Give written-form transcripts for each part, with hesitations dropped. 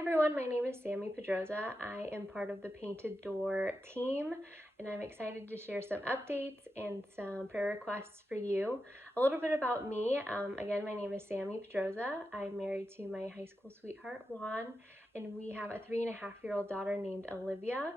everyone, my name is Sammy Pedroza. I am part of the Painted Door team, and I'm excited to share some updates and some prayer requests for you. A little bit about me. Again, my name is Sammy Pedroza. I'm married to my high school sweetheart, Juan, and we have a 3.5-year-old daughter named Olivia.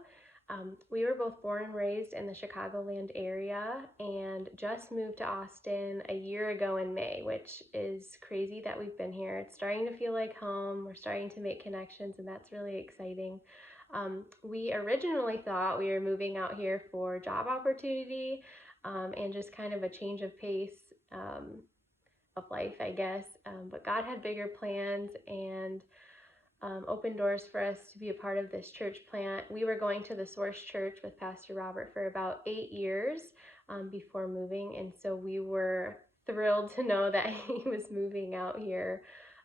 We were both born and raised in the Chicagoland area and just moved to Austin a year ago in May, which is crazy that we've been here. It's starting to feel like home. We're starting to make connections, and that's really exciting. We originally thought we were moving out here for job opportunity and just kind of a change of pace of life, I guess. But God had bigger plans and opened doors for us to be a part of this church plant. We were going to the Source Church with Pastor Robert for about 8 years before moving, and so we were thrilled to know that he was moving out here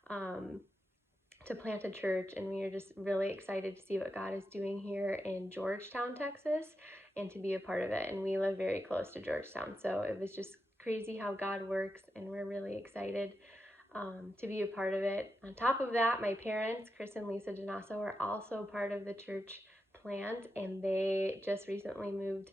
to plant a church, and we are just really excited to see what God is doing here in Georgetown, Texas, and to be a part of it. And we live very close to Georgetown, so it was just crazy how God works, and we're really excited to be a part of it. On top of that, my parents, Chris and Lisa Donasso, are also part of the church plant, and they just recently moved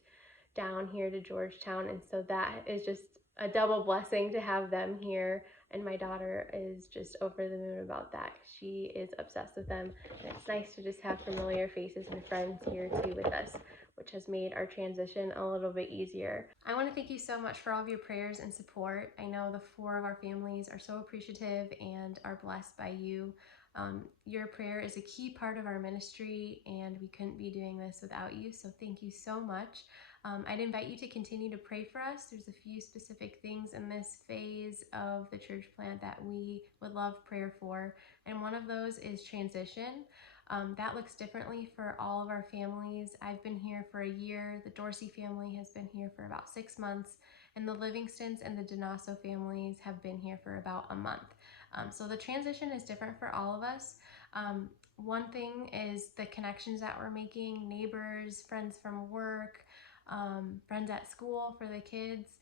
down here to Georgetown, and so that is just a double blessing to have them here. And my daughter is just over the moon about that. She is obsessed with them, and it's nice to just have familiar faces and friends here too with us, which has made our transition a little bit easier. I want to thank you so much for all of your prayers and support. I know the 4 of our families are so appreciative and are blessed by you. Your prayer is a key part of our ministry, and we couldn't be doing this without you, so thank you so much. I'd invite you to continue to pray for us. There's a few specific things in this phase of the church plant that we would love prayer for, and one of those is transition. That looks differently for all of our families. I've been here for a year. The Dorsey family has been here for about 6 months, and the Livingstons and the Donasso families have been here for about a month. So the transition is different for all of us. One thing is the connections that we're making, neighbors, friends from work, friends at school for the kids.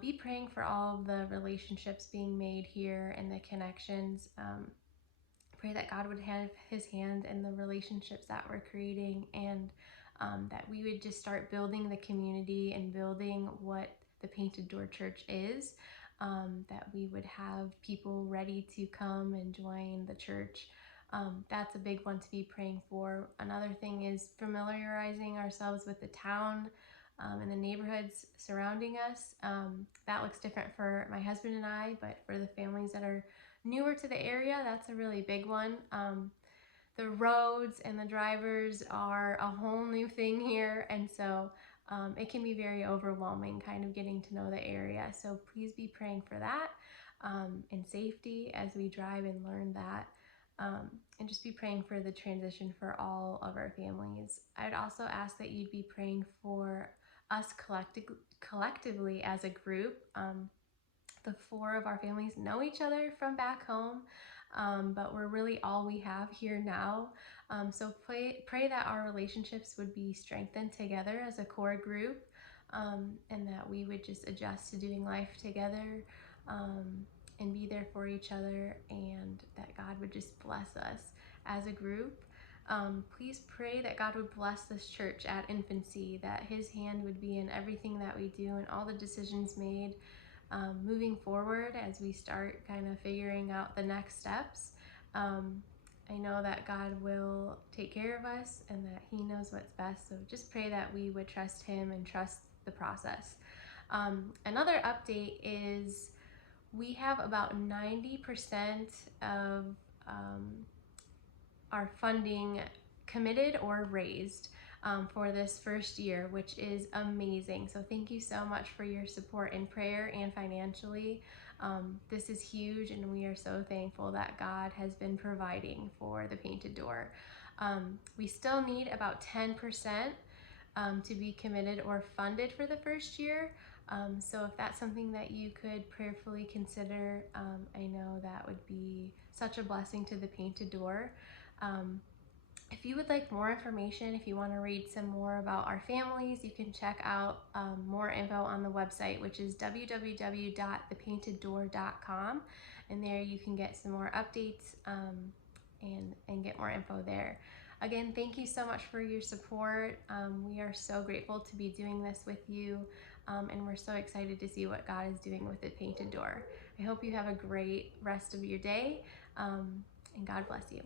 Be praying for all of the relationships being made here and the connections. Pray that God would have his hand in the relationships that we're creating, and that we would just start building the community and building what the Painted Door Church is, that we would have people ready to come and join the church. That's a big one to be praying for. Another thing is familiarizing ourselves with the town and the neighborhoods surrounding us. That looks different for my husband and I, but for the families that are newer to the area, that's a really big one. The roads and the drivers are a whole new thing here, and so it can be very overwhelming kind of getting to know the area. So please be praying for that and safety as we drive and learn that. And just be praying for the transition for all of our families. I'd also ask that you'd be praying for us collectively as a group. The 4 of our families know each other from back home, but we're really all we have here now. So pray that our relationships would be strengthened together as a core group, and that we would just adjust to doing life together and be there for each other, and that God would just bless us as a group. Please pray that God would bless this church at infancy, that his hand would be in everything that we do and all the decisions made moving forward as we start kind of figuring out the next steps. I know that God will take care of us and that he knows what's best, so just pray that we would trust him and trust the process. Another update is we have about 90% of our funding committed or raised for this first year, which is amazing. So thank you so much for your support in prayer and financially. This is huge, and we are so thankful that God has been providing for the Painted Door. We still need about 10% to be committed or funded for the first year. So if that's something that you could prayerfully consider, I know that would be such a blessing to the Painted Door. If you would like more information, if you want to read some more about our families, you can check out more info on the website, which is www.thepainteddoor.com, and there you can get some more updates and get more info there. Again, thank you so much for your support. We are so grateful to be doing this with you, and we're so excited to see what God is doing with the painted door. I hope you have a great rest of your day, and God bless you.